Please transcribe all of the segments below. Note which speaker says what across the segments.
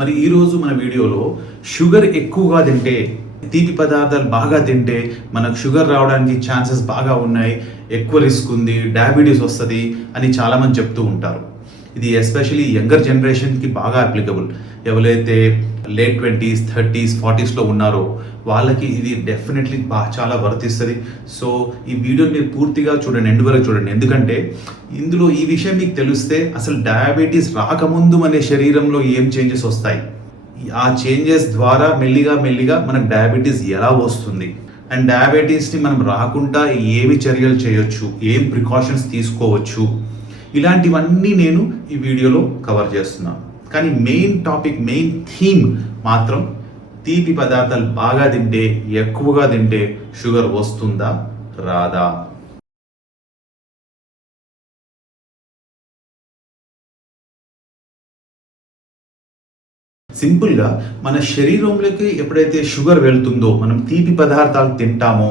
Speaker 1: మరి ఈరోజు మన వీడియోలో షుగర్ ఎక్కువగా తింటే తీపి పదార్థాలు బాగా తింటే మనకు షుగర్ రావడానికి ఛాన్సెస్ బాగా ఉన్నాయి ఎక్కువ రిస్క్ ఉంది డయాబెటీస్ వస్తుంది అని చాలామంది చెప్తూ ఉంటారు. ఇది ఎస్పెషలీ యంగర్ జనరేషన్కి బాగా అప్లికబుల్. ఎవరైతే లేట్ ట్వంటీస్ థర్టీస్ ఫార్టీస్లో ఉన్నారో వాళ్ళకి ఇది డెఫినెట్లీ బాగా చాలా వర్తిస్తుంది. సో ఈ వీడియోని మీరు పూర్తిగా చూడండి ఎండు వరకు చూడండి. ఎందుకంటే ఇందులో ఈ విషయం మీకు తెలిస్తే అసలు డయాబెటీస్ రాకముందు మన శరీరంలో ఏం చేంజెస్ వస్తాయి? ఆ చేంజెస్ ద్వారా మెల్లిగా మెల్లిగా మనకు డయాబెటీస్ ఎలా వస్తుంది? అండ్ డయాబెటీస్ని మనం రాకుండా ఏమి చర్యలు చేయొచ్చు? ఏం ప్రికాషన్స్ తీసుకోవచ్చు? ఇలాంటివన్నీ నేను ఈ వీడియోలో కవర్ చేస్తున్నాను. కానీ మెయిన్ టాపిక్ మెయిన్ థీమ్ మాత్రం తీపి పదార్థాలు బాగా తింటే ఎక్కువగా తింటే షుగర్ వస్తుందా? రాదా? సింపుల్గా మన శరీరంలోకి ఎప్పుడైతే షుగర్ వెళ్తుందో మనం తీపి పదార్థాలు తింటామో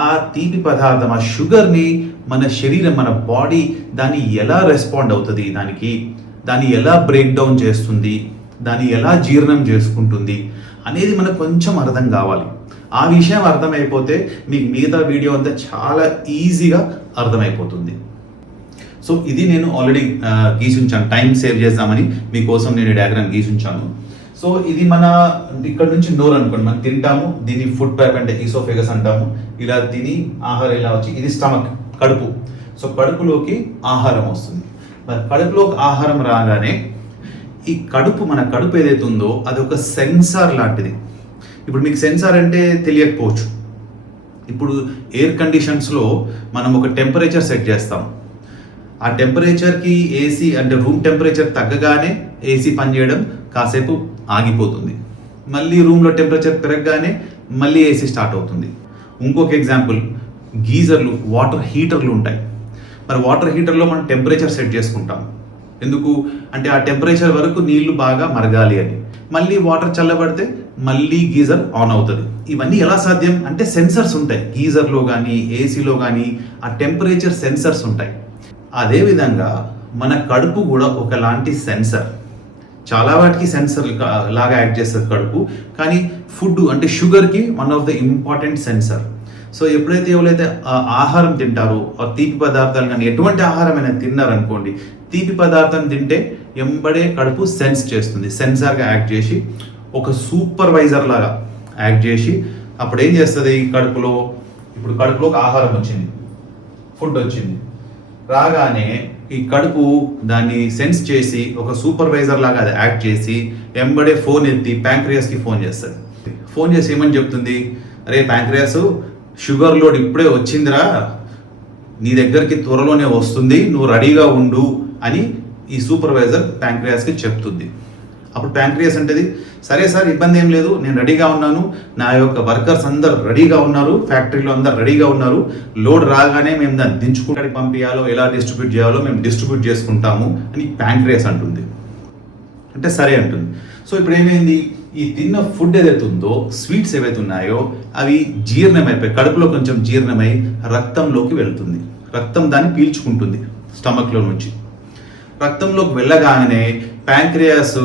Speaker 1: ఆ తీపి పదార్థం ఆ షుగర్ని మన శరీరం మన బాడీ దాన్ని ఎలా రెస్పాండ్ అవుతుంది? దానికి దాన్ని ఎలా బ్రేక్ డౌన్ చేస్తుంది దాన్ని ఎలా జీర్ణం చేసుకుంటుంది అనేది మనకు కొంచెం అర్థం కావాలి. ఆ విషయం అర్థమైపోతే మీకు మిగతా వీడియో అంతా చాలా ఈజీగా అర్థమైపోతుంది. సో ఇది నేను ఆల్రెడీ గీసుంచాను. టైం సేవ్ చేద్దామని మీకోసం నేను డయాగ్రామ్ గీసుంచాను. సో ఇది మన ఇక్కడ నుంచి నోరు అనుకోండి. మనం తింటాము దీన్ని ఫుడ్ పైప్ అంటే ఈసోఫేగస్ అంటాము. ఇలా తిని ఆహారం ఇలా వచ్చి ఇది స్టమక్ కడుపు. సో కడుపులోకి ఆహారం వస్తుంది. మరి కడుపులోకి ఆహారం రాగానే ఈ కడుపు మన కడుపు ఏదైతే ఉందో అది ఒక సెన్సార్ లాంటిది. ఇప్పుడు మీకు సెన్సార్ అంటే తెలియకపోవచ్చు. ఇప్పుడు ఎయిర్ కండిషన్స్లో మనం ఒక టెంపరేచర్ సెట్ చేస్తాం. ఆ టెంపరేచర్కి ఏసీ అంటే రూమ్ టెంపరేచర్ తగ్గగానే ఏసీ పనిచేయడం కాసేపు ఆగిపోతుంది. మళ్ళీ రూమ్లో టెంపరేచర్ పెరగగానే మళ్ళీ ఏసీ స్టార్ట్ అవుతుంది. ఇంకొక ఎగ్జాంపుల్ గీజర్లు వాటర్ హీటర్లు ఉంటాయి. మరి వాటర్ హీటర్లో మనం టెంపరేచర్ సెట్ చేసుకుంటాం. ఎందుకు? అంటే ఆ టెంపరేచర్ వరకు నీళ్ళు బాగా మరగాలి అని. మళ్ళీ వాటర్ చల్లబడితే మళ్ళీ గీజర్ ఆన్ అవుతుంది. ఇవన్నీ ఎలా సాధ్యం? అంటే సెన్సర్స్ ఉంటాయి. గీజర్లో కానీ ఏసీలో కానీ ఆ టెంపరేచర్ సెన్సర్స్ ఉంటాయి. అదేవిధంగా మన కడుపు కూడా ఒకలాంటి సెన్సర్ చాలా వాటికి సెన్సర్ లాగా యాక్ట్ చేస్తుంది కడుపు. కానీ ఫుడ్ అంటే షుగర్కి one of the important sensor so ఎప్పుడైతే ఎవరైతే ఆహారం తింటారో తీపి పదార్థాలు కానీ ఎటువంటి ఆహారమైనా తిన్నారనుకోండి తీపి పదార్థం తింటే ఎంబడే కడుపు సెన్స్ చేస్తుంది. సెన్సార్గా యాక్ట్ చేసి ఒక సూపర్వైజర్ లాగా యాక్ట్ చేసి అప్పుడు ఏం చేస్తుంది కడుపులో ఇప్పుడు కడుపులోకి ఆహారం వచ్చింది. ఫుడ్ వచ్చింది. రాగానే ఈ కడుపు దాన్ని సెన్స్ చేసి ఒక సూపర్వైజర్ లాగా అది యాక్ట్ చేసి ఎంబడే ఫోన్ ఎత్తి ప్యాంక్రియాస్కి ఫోన్ చేస్తుంది. ఫోన్ చేసి ఏమని చెప్తుంది? అరే ప్యాంక్రియాస్ షుగర్ లోడ్ ఇప్పుడే వచ్చిందిరా. నీ దగ్గరికి త్వరలోనే వస్తుంది నువ్వు రెడీగా ఉండు అని ఈ సూపర్వైజర్ ప్యాంక్రియాస్కి చెప్తుంది. అప్పుడు ప్యాంక్రియాస్ అంటది సరే సార్ ఇబ్బంది ఏం లేదు నేను రెడీగా ఉన్నాను నా యొక్క వర్కర్స్ అందరు రెడీగా ఉన్నారు ఫ్యాక్టరీలో అందరు రెడీగా ఉన్నారు లోడ్ రాగానే మేము దాన్ని దించుకుంటానికి పంపించాలో ఎలా డిస్ట్రిబ్యూట్ చేయాలో మేము డిస్ట్రిబ్యూట్ చేసుకుంటాము అని ప్యాంక్రియాస్ అంటుంది. అంటే సరే అంటుంది. సో ఇప్పుడు ఏమైంది ఈ తిన్న ఫుడ్ ఏదైతే ఉందో స్వీట్స్ ఏవైతే ఉన్నాయో అవి జీర్ణమైపోయి కడుపులో కొంచెం జీర్ణమై రక్తంలోకి వెళ్తుంది. రక్తం దాన్ని పీల్చుకుంటుంది స్టమక్లో నుంచి. రక్తంలోకి వెళ్ళగానే ప్యాంక్రియాస్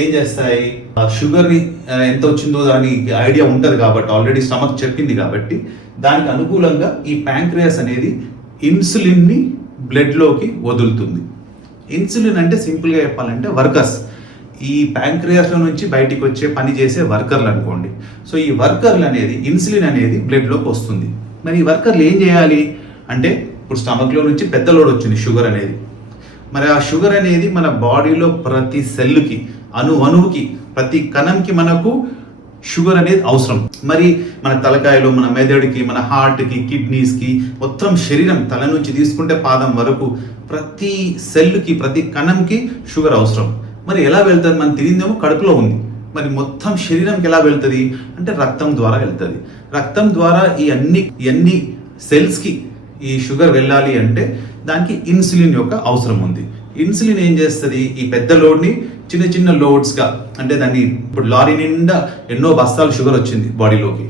Speaker 1: ఏం చేస్తాయి? ఆ షుగర్ని ఎంత వచ్చిందో దాని ఐడియా ఉంటుంది కాబట్టి ఆల్రెడీ స్టమక్ చెప్పింది కాబట్టి దానికి అనుకూలంగా ఈ ప్యాంక్రియాస్ అనేది ఇన్సులిన్ని బ్లడ్లోకి వదులుతుంది. ఇన్సులిన్ అంటే సింపుల్గా చెప్పాలంటే వర్కర్స్ ఈ ప్యాంక్రియాస్లో నుంచి బయటికి వచ్చే పని చేసే వర్కర్లు అనుకోండి. సో ఈ వర్కర్లు అనేది ఇన్సులిన్ అనేది బ్లడ్లోకి వస్తుంది. మరి ఈ వర్కర్లు ఏం చేయాలి? అంటే ఇప్పుడు స్టమక్లో నుంచి పెద్ద లోడ్ వచ్చింది షుగర్ అనేది. మరి ఆ షుగర్ అనేది మన బాడీలో ప్రతి సెల్కి అణు అణువుకి ప్రతి కణంకి మనకు షుగర్ అనేది అవసరం. మరి మన తలకాయలో మన మెదడుకి మన హార్ట్కి కిడ్నీస్కి మొత్తం శరీరం తల నుంచి తీసుకుంటే పాదం వరకు ప్రతి సెల్కి ప్రతి కణంకి షుగర్ అవసరం. మరి ఎలా వెళ్తుంది? మనం తినిందేమో కడుపులో ఉంది. మరి మొత్తం శరీరంకి ఎలా వెళ్తుంది? అంటే రక్తం ద్వారా వెళ్తుంది. రక్తం ద్వారా ఈ అన్ని ఎన్ని సెల్స్కి ఈ షుగర్ వెళ్ళాలి అంటే దానికి ఇన్సులిన్ యొక్క అవసరం ఉంది. ఇన్సులిన్ ఏం చేస్తుంది? ఈ పెద్ద లోడ్ని చిన్న చిన్న లోడ్స్గా అంటే దాన్ని ఇప్పుడు లారీ నిండా ఎన్నో బస్తాలు షుగర్ వచ్చింది బాడీలోకి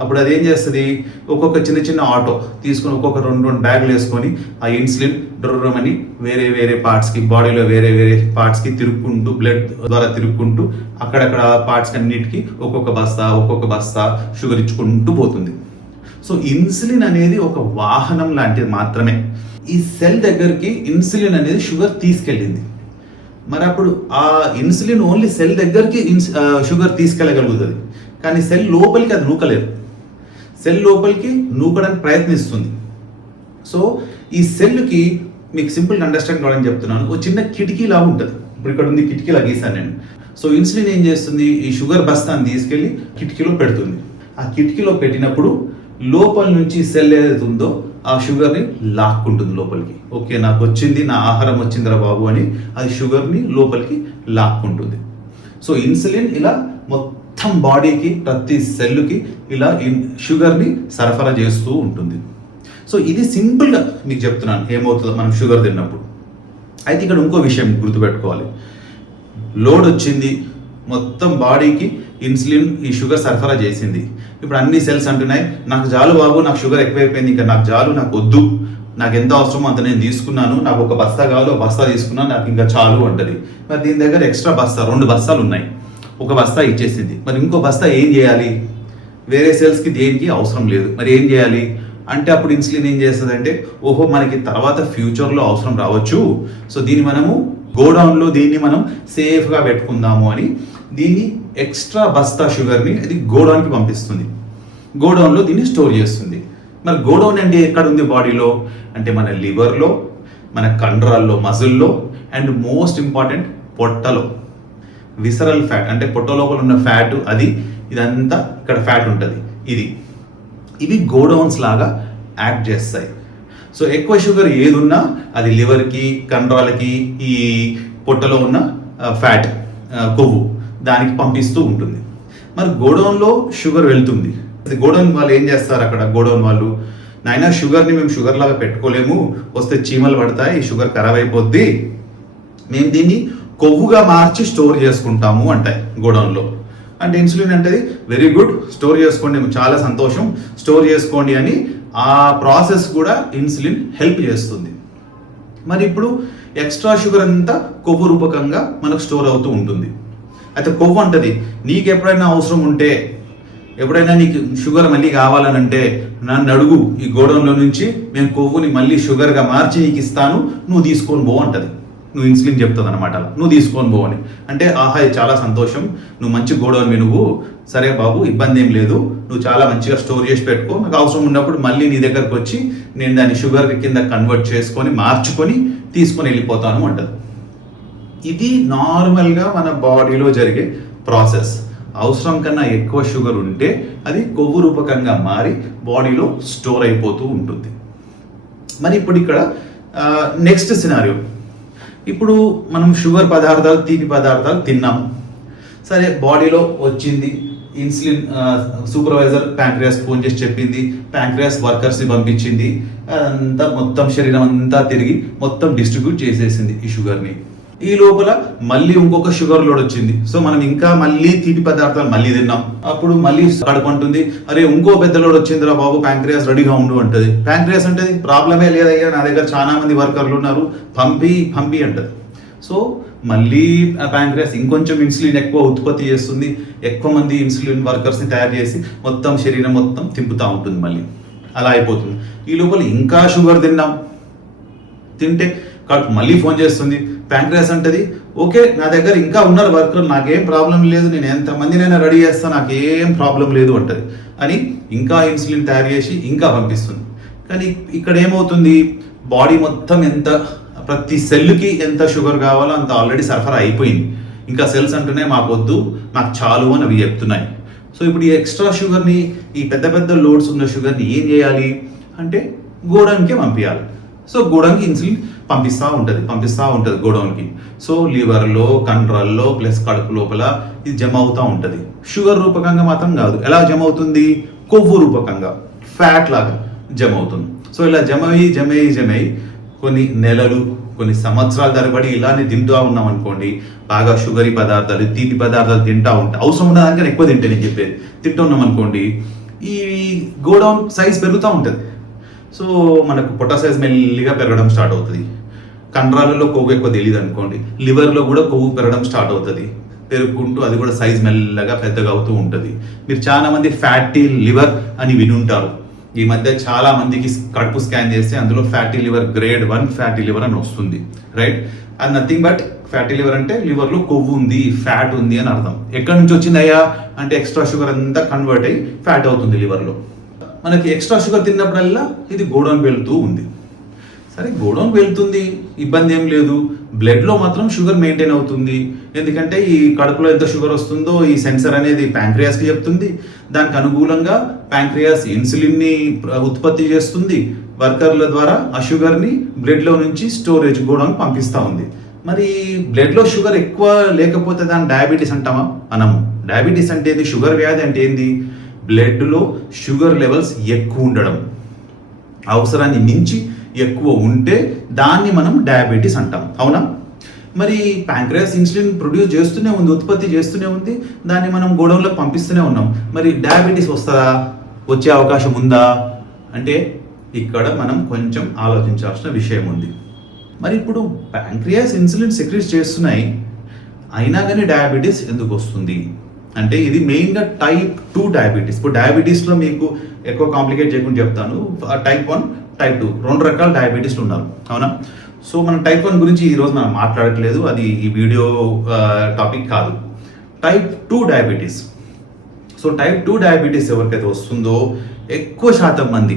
Speaker 1: అప్పుడు అది ఏం చేస్తుంది? ఒక్కొక్క చిన్న చిన్న ఆటో తీసుకొని ఒక్కొక్క రెండు రెండు బ్యాగులు వేసుకొని ఆ ఇన్సులిన్ డ్రమని వేరే వేరే పార్ట్స్కి బాడీలో వేరే వేరే పార్ట్స్కి తిరుక్కుంటూ బ్లడ్ ద్వారా తిరుక్కుంటూ అక్కడక్కడ పార్ట్స్ అన్నిటికీ ఒక్కొక్క బస్తా ఒక్కొక్క బస్తా షుగర్ ఇచ్చుకుంటూ పోతుంది. సో ఇన్సులిన్ అనేది ఒక వాహనం లాంటిది మాత్రమే. ఈ సెల్ దగ్గరికి ఇన్సులిన్ అనేది షుగర్ తీసుకెళ్ళింది. మరి అప్పుడు ఆ ఇన్సులిన్ ఓన్లీ సెల్ దగ్గరికి ఇన్స్ షుగర్ తీసుకెళ్ళగలుగుతుంది. కానీ సెల్ లోపలికి అది నూకలేదు. సెల్ లోపలికి నూకడానికి ప్రయత్నిస్తుంది. సో ఈ సెల్కి మీకు సింపుల్గా అండర్స్టాండ్ కావాలని చెప్తున్నాను. ఒక చిన్న కిటికీలా ఉంటుంది. ఇప్పుడు ఇక్కడ ఉంది కిటికీలా గీసాను నేను. సో ఇన్సులిన్ ఏం చేస్తుంది? ఈ షుగర్ బస్తాను తీసుకెళ్ళి కిటికీలో పెడుతుంది. ఆ కిటికీలో పెట్టినప్పుడు లోపల నుంచి సెల్ ఏదైతే ఉందో ఆ షుగర్ని లాక్కుంటుంది లోపలికి. ఓకే నాకు వచ్చింది నా ఆహారం వచ్చిందిరా బాబు అని అది షుగర్ని లోపలికి లాక్కుంటుంది. సో ఇన్సులిన్ ఇలా మొత్తం మొత్తం బాడీకి ప్రతి సెల్కి ఇలా ఇన్ షుగర్ని సరఫరా చేస్తూ ఉంటుంది. సో ఇది సింపుల్గా మీకు చెప్తున్నాను ఏమవుతుందో మనం షుగర్ తిన్నప్పుడు. అయితే ఇక్కడ ఇంకో విషయం గుర్తుపెట్టుకోవాలి. లోడ్ వచ్చింది మొత్తం బాడీకి ఇన్సులిన్ ఈ షుగర్ సరఫరా చేసింది. ఇప్పుడు అన్ని సెల్స్ అంటున్నాయి నాకు జాలు బాబు నాకు షుగర్ ఎక్కువైపోయింది ఇంకా నాకు జాలు నాకు వద్దు. నాకు ఎంత అవసరమో అంత నేను తీసుకున్నాను నాకు ఒక బస్తా కావాలి ఒక బస్తా తీసుకున్నాను నాకు ఇంకా చాలు అంటది. మరి దీని దగ్గర ఎక్స్ట్రా బస్తా రెండు బస్తాలు ఉన్నాయి. ఒక బస్తా ఇచ్చేసింది. మరి ఇంకో బస్తా ఏం చేయాలి? వేరే సెల్స్కి దేనికి అవసరం లేదు. మరి ఏం చేయాలి? అంటే అప్పుడు ఇన్సులిన్ ఏం చేస్తుంది అంటే ఓహో మనకి తర్వాత ఫ్యూచర్లో అవసరం రావచ్చు. సో దీన్ని మనము గోడౌన్లో దీన్ని మనం సేఫ్గా పెట్టుకుందాము అని దీన్ని ఎక్స్ట్రా బస్తా షుగర్ని అది గోడౌన్కి పంపిస్తుంది. గోడౌన్లో దీన్ని స్టోర్ చేస్తుంది. మరి గోడౌన్ అంటే ఎక్కడ ఉంది బాడీలో? అంటే మన లివర్లో మన కండరాల్లో మజిల్లో అండ్ మోస్ట్ ఇంపార్టెంట్ పొట్టలో. విసరల్ ఫ్యాట్ అంటే పొట్ట లోపల ఉన్న ఫ్యాట్ అది ఇదంతా ఇక్కడ ఫ్యాట్ ఉంటుంది. ఇది. ఇవి గోడౌన్స్ లాగా యాక్ట్ చేస్తాయి. సో ఎక్కువ షుగర్ ఏది ఉన్నా అది లివర్కి కండరాలకి ఈ పొట్టలో ఉన్న ఫ్యాట్ కొవ్వు దానికి పంపిస్తూ ఉంటుంది. మరి గోడౌన్లో షుగర్ వెళ్తుంది. గోడౌన్ వాళ్ళు ఏం చేస్తారు అక్కడ? గోడౌన్ వాళ్ళు నాయన షుగర్ని మేము షుగర్ లాగా పెట్టుకోలేము. వస్తే చీమలు పడతాయి షుగర్ ఖరాబ్ అయిపోద్ది. మేము దీన్ని కొవ్వుగా మార్చి స్టోర్ చేసుకుంటాము అంటాయి గోడౌన్లో. అంటే ఇన్సులిన్ అంటే వెరీ గుడ్ స్టోర్ చేసుకోండి చాలా సంతోషం స్టోర్ చేసుకోండి అని ఆ ప్రాసెస్ కూడా ఇన్సులిన్ హెల్ప్ చేస్తుంది. మరి ఇప్పుడు ఎక్స్ట్రా షుగర్ అంతా కొవ్వు రూపకంగా మనకు స్టోర్ అవుతూ ఉంటుంది. అయితే కొవ్వు అంటది నీకు ఎప్పుడైనా అవసరం ఉంటే ఎప్పుడైనా నీకు షుగర్ మళ్ళీ కావాలని అంటే నన్ను అడుగు ఈ గోడౌన్లో నుంచి మేము కొవ్వుని మళ్ళీ షుగర్గా మార్చి నీకు ఇస్తాను నువ్వు తీసుకొని పో అంటది. నువ్వు ఇన్సులిన్ చెప్తుంది అనమాట నువ్వు తీసుకొని పోవని అంటే ఆహా చాలా సంతోషం. నువ్వు మంచి గోడౌన్ నువ్వు సరే బాబు ఇబ్బంది ఏం లేదు. నువ్వు చాలా మంచిగా స్టోర్ చేసి పెట్టుకో. నాకు అవసరం ఉన్నప్పుడు మళ్ళీ నీ దగ్గరకు వచ్చి నేను దాన్ని షుగర్ కింద కన్వర్ట్ చేసుకొని మార్చుకొని తీసుకొని వెళ్ళిపోతాను అంటది. ఇది నార్మల్గా మన బాడీలో జరిగే ప్రాసెస్. అవసరం కన్నా ఎక్కువ షుగర్ ఉంటే అది కొవ్వు రూపకంగా మారి బాడీలో స్టోర్ అయిపోతూ ఉంటుంది. మరి ఇప్పుడు ఇక్కడ నెక్స్ట్ సినారియో. ఇప్పుడు మనం షుగర్ పదార్థాలు తీపి పదార్థాలు తిన్నాము సరే బాడీలో వచ్చింది ఇన్సులిన్ సూపర్వైజర్ ప్యాంక్రియాస్ ఫోన్ చేసి చెప్పింది. ప్యాంక్రియాస్ వర్కర్స్ని పంపించింది. అదంతా మొత్తం శరీరం అంతా తిరిగి మొత్తం డిస్ట్రిబ్యూట్ చేసేసింది ఈ షుగర్ని. ఈ లోపల మళ్ళీ ఇంకొక షుగర్ లోడ్ వచ్చింది. సో మనం ఇంకా మళ్ళీ తీపి పదార్థాలు మళ్ళీ తిన్నాం. అప్పుడు మళ్ళీ కడుపుంటుంది అరే ఇంకో పెద్ద లోడ్ వచ్చిందిరా బాబు ప్యాంక్రియాస్ రెడీగా ఉండు అంటది. ప్యాంక్రియాస్ అంటే ప్రాబ్లమే లేదయ్యా నా దగ్గర చాలా మంది వర్కర్లు ఉన్నారు. పంపి పంపి అంటది. సో మళ్ళీ ప్యాంక్రియాస్ ఇంకొంచెం ఇన్సులిన్ ఎక్కువ ఉత్పత్తి చేస్తుంది. ఎక్కువ మంది ఇన్సులిన్ వర్కర్స్ని తయారు చేసి మొత్తం శరీరం మొత్తం తింపుతూ ఉంటుంది మళ్ళీ. అలా అయిపోతుంది. ఈ లోపల ఇంకా షుగర్ తిన్నాం. తింటే కాబట్టి మళ్ళీ ఫోన్ చేస్తుంది. ప్యాంక్రియాస్ అంటది ఓకే నా దగ్గర ఇంకా ఉన్నారు వర్కర్ నాకేం ప్రాబ్లం లేదు నేను ఎంతమందినైనా రెడీ చేస్తాను నాకేం ప్రాబ్లం లేదు అంటది. అని ఇంకా ఇన్సులిన్ తయారు చేసి ఇంకా పంపిస్తుంది. కానీ ఇక్కడ ఏమవుతుంది? బాడీ మొత్తం ఎంత ప్రతి సెల్కి ఎంత షుగర్ కావాలో అంత ఆల్రెడీ సరఫరా అయిపోయింది. ఇంకా సెల్స్ అంటూనే మాకు వద్దు నాకు చాలు అని అవి చెప్తున్నాయి. సో ఇప్పుడు ఈ ఎక్స్ట్రా షుగర్ని ఈ పెద్ద పెద్ద లోడ్స్ ఉన్న షుగర్ని ఏం చేయాలి? అంటే గోడౌన్కే పంపించాలి సో గోడౌన్కి ఇన్సులిన్ పంపిస్తూ ఉంటుంది పంపిస్తూ ఉంటుంది గోడౌన్కి. సో లివర్లో కండ్రాల్లో ప్లస్ కడుపు లోపల ఇది జమ అవుతూ ఉంటుంది. షుగర్ రూపకంగా మాత్రం కాదు. ఎలా జమ అవుతుంది? కొవ్వు రూపకంగా ఫ్యాట్ లాగా జమ అవుతుంది. సో ఇలా జమ అయ్యి జమ అయ్యి జమ అయ్యి కొన్ని నెలలు కొన్ని సంవత్సరాల తరబడి ఇలానే తింటూ ఉన్నాం అనుకోండి బాగా షుగరీ పదార్థాలు తీపి పదార్థాలు తింటా ఉంటాయి అవసరం ఉన్న ఎక్కువ తింటే నేను చెప్పేది. తింటూ ఉన్నాం అనుకోండి ఈ గోడౌన్ సైజ్ పెరుగుతూ ఉంటుంది. సో మనకు పొటాసైజ్ మెల్లిగా పెరగడం స్టార్ట్ అవుతుంది. కండరాలలో కొవ్వు ఎక్కువ తెలియదు అనుకోండి లివర్లో కూడా కొవ్వు పెరగడం స్టార్ట్ అవుతుంది. పెరుగుకుంటూ అది కూడా సైజ్ మెల్లగా పెద్దగా అవుతూ ఉంటుంది. మీరు చాలా మంది ఫ్యాటీ లివర్ అని వినుంటారు. ఈ మధ్య చాలా మందికి కడుపు స్కాన్ చేస్తే అందులో fatty liver grade one fatty liver అని వస్తుంది. రైట్? అది నథింగ్ బట్ ఫ్యాటీ లివర్ అంటే లివర్లో కొవ్వు ఉంది ఫ్యాట్ ఉంది అని అర్థం. ఎక్కడి నుంచి వచ్చిందయ్యా? అంటే ఎక్స్ట్రా షుగర్ అంతా కన్వర్ట్ అయ్యి ఫ్యాట్ అవుతుంది లివర్లో. మనకి ఎక్స్ట్రా షుగర్ తిన్నప్పుడల్లా ఇది గోడౌన్ వెళ్తూ ఉంది. సరే గోడౌన్ వెళ్తుంది. ఇబ్బంది ఏం లేదు. బ్లడ్లో మాత్రం షుగర్ మెయింటైన్ అవుతుంది. ఎందుకంటే ఈ కడుపులో ఎంత షుగర్ వస్తుందో ఈ సెన్సర్ అనేది ప్యాంక్రియాస్కి చెప్తుంది. దానికి అనుకూలంగా ప్యాంక్రియాస్ ఇన్సులిన్ని ఉత్పత్తి చేస్తుంది. వర్కర్ల ద్వారా ఆ షుగర్ని బ్లడ్లో నుంచి స్టోరేజ్ గోడౌన్ పంపిస్తూ ఉంది. మరి బ్లడ్లో షుగర్ ఎక్కువ లేకపోతే దాన్ని డయాబెటీస్ అంటామా? అనము డయాబెటీస్ అంటే ఏంది? షుగర్ వ్యాధి అంటే ఏంది? బ్లడ్లో షుగర్ లెవెల్స్ ఎక్కువ ఉండడం అవసరాన్ని మించి ఎక్కువ ఉంటే దాన్ని మనం డయాబెటీస్ అంటాం. అవునా? మరి ప్యాంక్రియాస్ ఇన్సులిన్ ప్రొడ్యూస్ చేస్తూనే ఉంది ఉత్పత్తి చేస్తూనే ఉంది దాన్ని మనం గోడౌన్లో పంపిస్తూనే ఉన్నాం. మరి డయాబెటీస్ వస్తుందా? వచ్చే అవకాశం ఉందా? అంటే ఇక్కడ మనం కొంచెం ఆలోచించాల్సిన విషయం ఉంది. మరి ఇప్పుడు ప్యాంక్రియాస్ ఇన్సులిన్ సెక్రీట్ చేస్తున్నాయి అయినా కానీ డయాబెటీస్ ఎందుకు వస్తుంది? అంటే ఇది మెయిన్గా టైప్ టూ డయాబెటీస్ ఇప్పుడు డయాబెటీస్లో మీకు ఎక్కువ కాంప్లికేట్ చేయకుండా చెప్తాను. టైప్ వన్ టైప్ టూ రెండు రకాల డయాబెటీస్లు ఉన్నారు అవునా? సో మనం టైప్ వన్ గురించి ఈరోజు మనం మాట్లాడట్లేదు. అది ఈ వీడియో టాపిక్ కాదు. Type two diabetes so type two diabetes ఎవరికైతే వస్తుందో ఎక్కువ శాతం మంది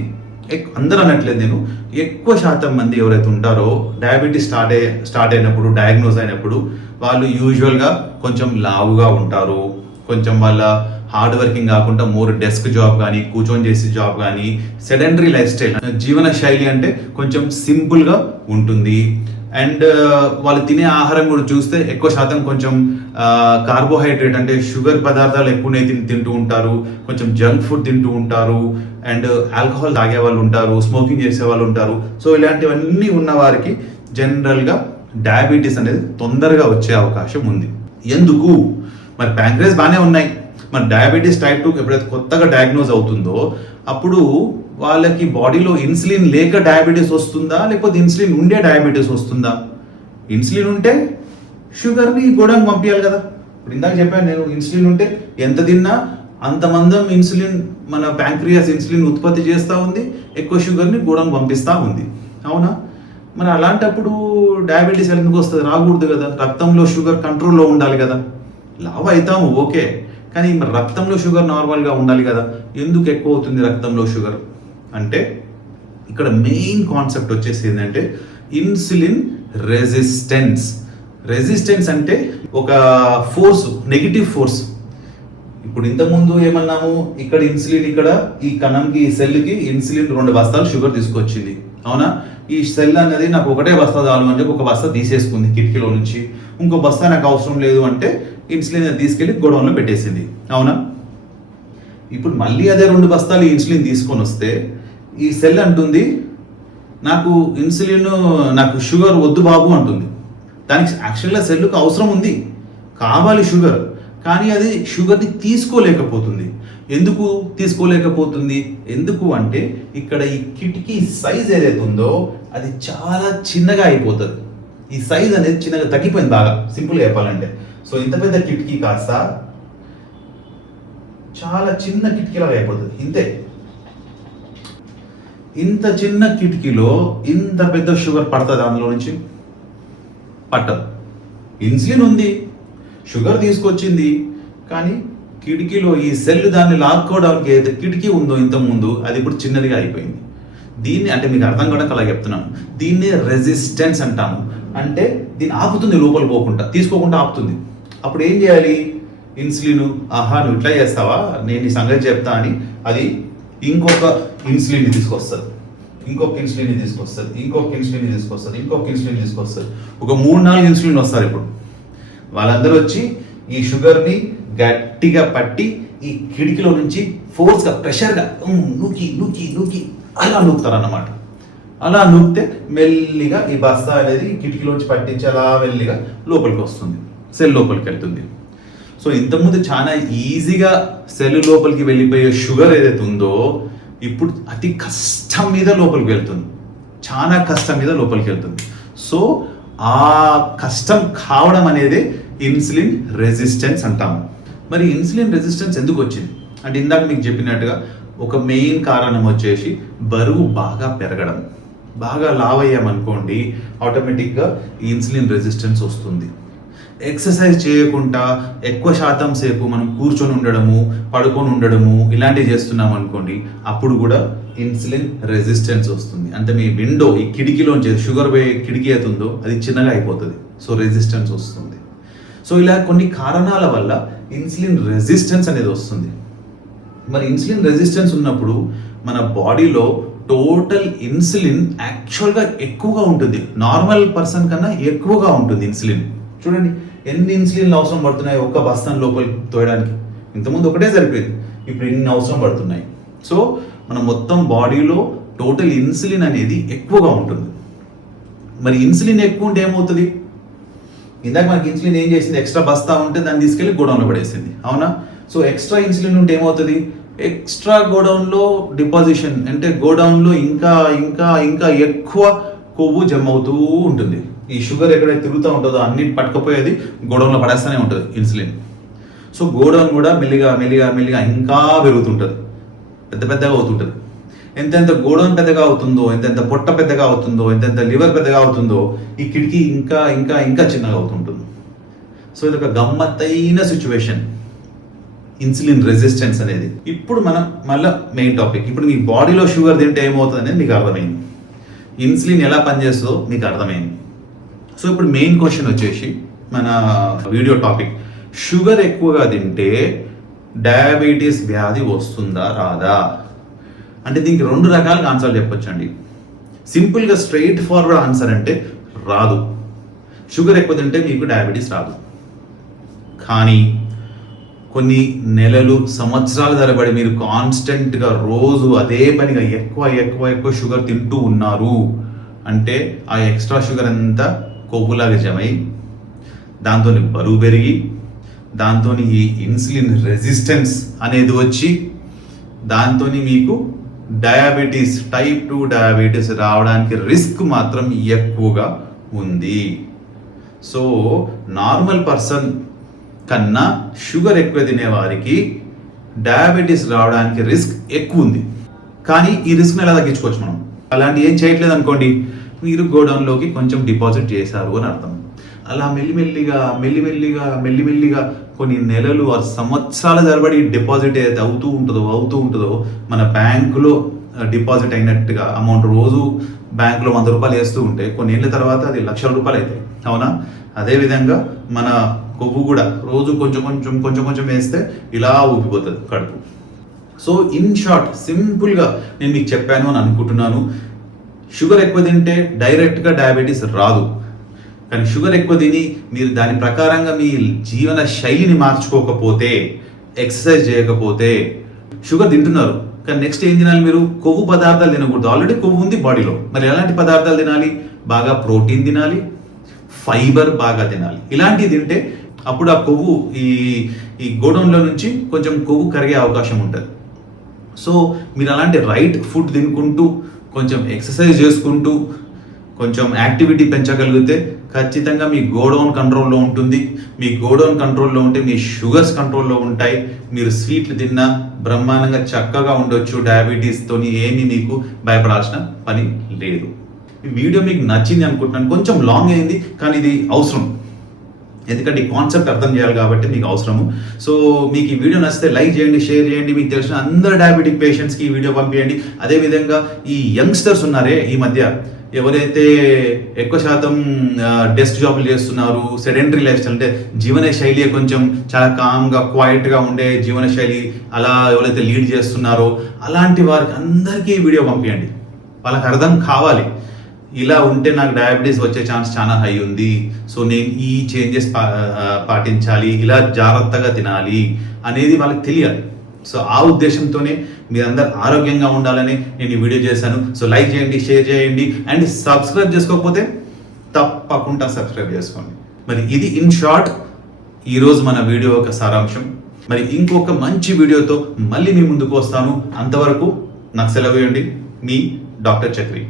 Speaker 1: అందరూ అనట్లేదు నేను ఎక్కువ శాతం మంది ఎవరైతే ఉంటారో డయాబెటీస్ స్టార్ట్ అయ్యే స్టార్ట్ అయినప్పుడు డయాగ్నోస్ అయినప్పుడు వాళ్ళు యూజువల్గా కొంచెం లావుగా ఉంటారు. కొంచెం వాళ్ళ హార్డ్ వర్కింగ్ కాకుండా మోర్ డెస్క్ జాబ్ కానీ కూర్చొని చేసే జాబ్ కానీ సెడెండరీ లైఫ్ స్టైల్ జీవన శైలి అంటే కొంచెం సింపుల్గా ఉంటుంది. అండ్ uh, వాళ్ళు తినే ఆహారం కూడా చూస్తే ఎక్కువ శాతం కొంచెం uh, కార్బోహైడ్రేట్ అంటే షుగర్ పదార్థాలు ఎక్కువనే తిని తింటూ ఉంటారు. కొంచెం జంక్ ఫుడ్ తింటూ ఉంటారు. అండ్ ఆల్కహాల్ uh, తాగే వాళ్ళు ఉంటారు స్మోకింగ్ చేసే వాళ్ళు ఉంటారు. సో ఇలాంటివన్నీ ఉన్న వారికి జనరల్గా డయాబెటీస్ అనేది తొందరగా వచ్చే అవకాశం ఉంది. ఎందుకు? మరి ప్యాంక్రేస్ బాగానే ఉన్నాయి. మరి డయాబెటీస్ టైప్ టూ ఎప్పుడైతే కొత్తగా డయాగ్నోజ్ అవుతుందో అప్పుడు వాళ్ళకి బాడీలో ఇన్సులిన్ లేక డయాబెటీస్ వస్తుందా లేకపోతే ఇన్సులిన్ ఉండే డయాబెటీస్ వస్తుందా? ఇన్సులిన్ ఉంటే షుగర్ని గోడానికి పంపించాలి కదా. ఇప్పుడు ఇందాక చెప్పాను నేను ఇన్సులిన్ ఉంటే ఎంత తిన్నా అంతమందం ఇన్సులిన్ మన ప్యాంక్రియాస్ ఇన్సులిన్ ఉత్పత్తి చేస్తూ ఉంది ఎక్కువ షుగర్ని గోడానికి పంపిస్తూ ఉంది. అవునా? మరి అలాంటప్పుడు డయాబెటీస్ ఎందుకు వస్తుంది? రాకూడదు కదా. రక్తంలో షుగర్ కంట్రోల్లో ఉండాలి కదా. లావు అవుతాము ఓకే. కానీ మరి రక్తంలో షుగర్ నార్మల్గా ఉండాలి కదా. ఎందుకు ఎక్కువ అవుతుంది రక్తంలో షుగర్? అంటే ఇక్కడ మెయిన్ కాన్సెప్ట్ వచ్చేసి ఏంటంటే ఇన్సులిన్ రెసిస్టెన్స్. రెసిస్టెన్స్ అంటే ఒక ఫోర్స్ నెగిటివ్ ఫోర్స్. ఇప్పుడు ఇంతకుముందు ఏమన్నాము? ఇక్కడ ఇన్సులిన్ ఇక్కడ ఈ కణంకి ఈ సెల్కి ఇన్సులిన్ రెండు బస్తాలు షుగర్ తీసుకొచ్చింది. అవునా? ఈ సెల్ అనేది నాకు ఒకటే బస్తా చాలు అని చెప్పి ఒక బస్తా తీసేసుకుంది కిటికీలో నుంచి. ఇంకో బస్తా నాకు అవసరం లేదు అంటే ఇన్సులిన్ అది గోడౌన్లో పెట్టేసింది. అవునా? ఇప్పుడు మళ్ళీ అదే రెండు బస్తాలు ఇన్సులిన్ తీసుకొని వస్తే ఈ సెల్ అంటుంది నాకు ఇన్సులిన్ నాకు షుగర్ వద్దు బాబు అంటుంది. దానికి యాక్చువల్గా సెల్కు అవసరం ఉంది. కావాలి షుగర్ కానీ అది షుగర్ని తీసుకోలేకపోతుంది. ఎందుకు తీసుకోలేకపోతుంది? ఎందుకు అంటే ఇక్కడ ఈ కిటికీ సైజ్ ఏదైతే ఉందో అది చాలా చిన్నగా అయిపోతుంది. ఈ సైజ్ అనేది చిన్నగా తగ్గిపోయింది బాగా. సింపుల్గా చెప్పాలంటే. సో ఇంత పెద్ద కిటికీ కాస్త చాలా చిన్న కిటికీలాగా అయిపోతుంది. ఇంతే. ఇంత చిన్న కిటికీలో ఇంత పెద్ద షుగర్ పడుతుంది అందులో నుంచి? పట్టదు. ఇన్సులిన్ ఉంది. షుగర్ తీసుకొచ్చింది. కానీ కిటికీలో ఈ సెల్ దాన్ని లాక్కోవడానికి అయితే కిటికీ ఉందో ఇంత ముందు అది ఇప్పుడు చిన్నదిగా అయిపోయింది. దీన్ని అంటే మీకు అర్థం కూడా అలా చెప్తున్నాను. దీన్ని రెసిస్టెన్స్ అంటాము. అంటే దీన్ని ఆపుతుంది లోపల పోకుండా. తీసుకోకుండా ఆపుతుంది. అప్పుడు ఏం చేయాలి? ఇన్సులిన్ ఆహా నువ్వు ఇట్లా చేస్తావా? నేను ఈ సంగతి చెప్తా అని అది ఇంకొక ఇన్సులిన్ తీసుకొస్తుంది. ఇంకొక ఇన్సులిన్ తీసుకొస్తుంది. ఇంకొక ఇన్సులిన్ తీసుకొస్తుంది. ఇంకొక ఇన్సులిన్ తీసుకొస్తుంది. ఒక మూడు నాలుగు ఇన్సులిన్ వస్తారు ఇప్పుడు. వాళ్ళందరూ వచ్చి ఈ షుగర్ని గట్టిగా పట్టి ఈ కిటికీలో నుంచి ఫోర్స్గా ప్రెషర్గా నూకి నూకి నూకి అలా నూకుతారు అన్నమాట అలా నూకితే మెల్లిగా ఈ బస్తా అనేది కిటికీలోంచి పట్టించి అలా మెల్లిగా లోపలికి వస్తుంది. సెల్ లోపలికి వెళ్తుంది. సో ఇంతకుముందు చాలా ఈజీగా సెల్ లోపలికి వెళ్ళిపోయే షుగర్ ఏదైతే ఉందో ఇప్పుడు అతి కష్టం మీద లోపలికి వెళ్తుంది. చాలా కష్టం మీద లోపలికి వెళ్తుంది. సో ఆ కష్టం కావడం అనేది ఇన్సులిన్ రెసిస్టెన్స్ అంటాము. మరి ఇన్సులిన్ రెసిస్టెన్స్ ఎందుకు వచ్చింది? అంటే ఇందాక మీకు చెప్పినట్టుగా ఒక మెయిన్ కారణం వచ్చేసి బరువు బాగా పెరగడం. బాగా లావ్ అయ్యామనుకోండి ఆటోమేటిక్గా ఇన్సులిన్ రెసిస్టెన్స్ వస్తుంది. ఎక్సర్సైజ్ చేయకుండా ఎక్కువ శాతం సేపు మనం కూర్చొని ఉండడము పడుకొని ఉండడము ఇలాంటివి చేస్తున్నాం అనుకోండి అప్పుడు కూడా ఇన్సులిన్ రెసిస్టెన్స్ వస్తుంది. అంటే మీ విండో ఈ కిటికీలోంచి షుగర్ పోయే కిటికీ అవుతుందో అది చిన్నగా అయిపోతుంది. సో రెసిస్టెన్స్ వస్తుంది. సో ఇలా కొన్ని కారణాల వల్ల ఇన్సులిన్ రెసిస్టెన్స్ అనేది వస్తుంది. మరి ఇన్సులిన్ రెసిస్టెన్స్ ఉన్నప్పుడు మన బాడీలో టోటల్ ఇన్సులిన్ యాక్చువల్గా ఎక్కువగా ఉంటుంది. నార్మల్ పర్సన్ కన్నా ఎక్కువగా ఉంటుంది ఇన్సులిన్. చూడండి ఎన్ని ఇన్సులిన్లు అవసరం పడుతున్నాయి ఒక్క బస్తాన్ లోపలికి తోయడానికి? ఇంతకుముందు ఒకటే సరిపోయింది. ఇప్పుడు ఎన్ని అవసరం పడుతున్నాయి? సో మన మొత్తం బాడీలో టోటల్ ఇన్సులిన్ అనేది ఎక్కువగా ఉంటుంది. మరి ఇన్సులిన్ ఎక్కువ ఉంటే ఏమవుతుంది? ఇందాక మనకి ఇన్సులిన్ ఏం చేసింది? ఎక్స్ట్రా బస్తా ఉంటే దాన్ని తీసుకెళ్ళి గోడౌన్లో పడేసింది. అవునా? సో ఎక్స్ట్రా ఇన్సులిన్ ఉంటే ఏమవుతుంది? ఎక్స్ట్రా గోడౌన్లో డిపాజిషన్ అంటే గోడౌన్లో ఇంకా ఇంకా ఇంకా ఎక్కువ కొవ్వు జమ అవుతూ ఉంటుంది. ఈ షుగర్ ఎక్కడైతే తిరుగుతూ ఉంటుందో అన్ని పట్టుకపోయేది గోడౌన్లో పడేస్తూనే ఉంటుంది ఇన్సులిన్. సో గోడౌన్ కూడా మెల్లిగా మెల్లిగా మెల్లిగా ఇంకా పెరుగుతుంటుంది. పెద్ద పెద్దగా అవుతుంటుంది. ఎంతెంత గోడౌన్ పెద్దగా అవుతుందో ఎంతెంత పొట్ట పెద్దగా అవుతుందో ఎంతెంత లివర్ పెద్దగా అవుతుందో ఈ కిటికీ ఇంకా ఇంకా ఇంకా చిన్నగా అవుతుంటుంది. సో ఇది ఒక గమ్మత్తైన సిచ్యువేషన్ ఇన్సులిన్ రెసిస్టెన్స్ అనేది. ఇప్పుడు మనం మళ్ళీ మెయిన్ టాపిక్ ఇప్పుడు మీ బాడీలో షుగర్ తింటే ఏమవుతుంది అనేది మీకు అర్థమైంది. ఇన్సులిన్ ఎలా పనిచేస్తుందో మీకు అర్థమైంది. సో ఇప్పుడు మెయిన్ క్వశ్చన్ వచ్చేసి మన వీడియో టాపిక్. షుగర్ ఎక్కువగా తింటే డయాబెటీస్ వ్యాధి వస్తుందా రాదా? అంటే దీనికి రెండు రకాలుగా ఆన్సర్లు చెప్పొచ్చండి. సింపుల్గా స్ట్రైట్ ఫార్వర్డ్ ఆన్సర్ అంటే రాదు. షుగర్ ఎక్కువ తింటే మీకు డయాబెటీస్ రాదు. కానీ కొన్ని నెలలు సంవత్సరాల తరబడి మీరు కాన్స్టెంట్గా రోజు అదే పనిగా ఎక్కువ ఎక్కువ ఎక్కువ షుగర్ తింటూ ఉన్నారు. అంటే ఆ ఎక్స్ట్రా షుగర్ అంతా కొవ్వులాగా జమై దాంతో బరువు పెరిగి దాంతో ఈ ఇన్సులిన్ రెసిస్టెన్స్ అనేది వచ్చి దాంతో మీకు డయాబెటీస్ టైప్ టూ డయాబెటీస్ రావడానికి రిస్క్ మాత్రం ఎక్కువగా ఉంది. సో నార్మల్ పర్సన్ కన్నా షుగర్ ఎక్కువ తినే వారికి డయాబెటీస్ రావడానికి రిస్క్ ఎక్కువ ఉంది కానీ ఈ రిస్క్ని ఎలా తగ్గించుకోవచ్చు మనం? అలాంటి ఏం చేయట్లేదు అనుకోండి మీరు గోడౌన్లోకి కొంచెం డిపాజిట్ చేశారు అని అర్థం. అలా మెల్లిమెల్లిగా మెల్లిమెల్లిగా మెల్లిమెల్లిగా కొన్ని నెలలు ఆ సంవత్సరాల తరబడి డిపాజిట్ ఏదైతే అవుతూ ఉంటుందో అవుతూ ఉంటుందో మన బ్యాంకులో డిపాజిట్ అయినట్టుగా అమౌంట్ రోజు బ్యాంకులో వంద రూపాయలు వేస్తూ ఉంటే కొన్ని ఏళ్ళ తర్వాత అది లక్షల రూపాయలు అవుతాయి. అవునా? అదేవిధంగా మన కొవ్వు కూడా రోజు కొంచెం కొంచెం కొంచెం కొంచెం వేస్తే ఇలా ఊపిపోతుంది కడుపు. సో ఇన్ షార్ట్ సింపుల్గా నేను మీకు చెప్పాను అని అనుకుంటున్నాను. షుగర్ ఎక్కువ తింటే డైరెక్ట్గా డయాబెటీస్ రాదు. కానీ షుగర్ ఎక్కువ తిని మీరు దాని ప్రకారంగా మీ జీవన శైలిని మార్చుకోకపోతే ఎక్సర్సైజ్ చేయకపోతే షుగర్ తింటున్నారు. కానీ నెక్స్ట్ ఏం తినాలి మీరు? కొవ్వు పదార్థాలు తినకూడదు. ఆల్రెడీ కొవ్వు ఉంది బాడీలో మరి ఎలాంటి పదార్థాలు తినాలి? బాగా ప్రోటీన్ తినాలి. ఫైబర్ బాగా తినాలి. ఇలాంటివి తింటే అప్పుడు ఆ కొవ్వు ఈ ఈ గోడౌన్లో నుంచి కొంచెం కొవ్వు కరిగే అవకాశం ఉంటుంది. సో మీరు అలాంటి రైట్ ఫుడ్ తినుకుంటూ కొంచెం ఎక్సర్సైజ్ చేసుకుంటూ కొంచెం యాక్టివిటీ పెంచగలిగితే ఖచ్చితంగా మీ గోడౌన్ కంట్రోల్లో ఉంటుంది. మీ గోడౌన్ కంట్రోల్లో ఉంటే మీ షుగర్స్ కంట్రోల్లో ఉంటాయి. మీరు స్వీట్లు తిన్నా బ్రహ్మాండంగా చక్కగా ఉండొచ్చు. డయాబెటీస్తోని ఏమీ మీకు భయపడాల్సిన పని లేదు. ఈ వీడియో మీకు నచ్చింది అనుకుంటున్నాను. కొంచెం లాంగ్ అయింది కానీ ఇది అవసరం. ఎందుకంటే ఈ కాన్సెప్ట్ అర్థం చేయాలి కాబట్టి మీకు అవసరము. సో మీకు ఈ వీడియో నచ్చితే లైక్ చేయండి షేర్ చేయండి మీకు తెలిసిన అందరు డయాబెటిక్ పేషెంట్స్కి ఈ వీడియో పంపించండి అదేవిధంగా ఈ యంగ్స్టర్స్ ఉన్నారే ఈ మధ్య ఎవరైతే ఎక్కువ శాతం డెస్క్ జాబులు చేస్తున్నారు సెడెంటరీ లైఫ్ స్టైల్ అంటే జీవన శైలి కొంచెం చాలా కామ్గా క్వైట్గా ఉండే జీవన శైలి అలా ఎవరైతే లీడ్ చేస్తున్నారో అలాంటి వారికి అందరికీ వీడియో పంపించండి వాళ్ళకి అర్థం కావాలి. ఇలా ఉంటే నాకు డయాబెటీస్ వచ్చే ఛాన్స్ చాలా హై ఉంది. సో నేను ఈ చేంజెస్ పాటించాలి ఇలా జాగ్రత్తగా తినాలి అనేది వాళ్ళకి తెలియాలి. సో ఆ ఉద్దేశంతోనే మీరందరూ ఆరోగ్యంగా ఉండాలని నేను ఈ వీడియో చేశాను. సో లైక్ చేయండి షేర్ చేయండి అండ్ సబ్స్క్రైబ్ చేసుకోకపోతే తప్పకుండా సబ్స్క్రైబ్ చేసుకోండి. మరి ఇది ఇన్ షార్ట్ ఈరోజు మన వీడియో యొక్క సారాంశం. మరి ఇంకొక మంచి వీడియోతో మళ్ళీ మీ ముందుకు వస్తాను. అంతవరకు నాకు సెలవు ఇవ్వండి మీ డాక్టర్ చక్రి.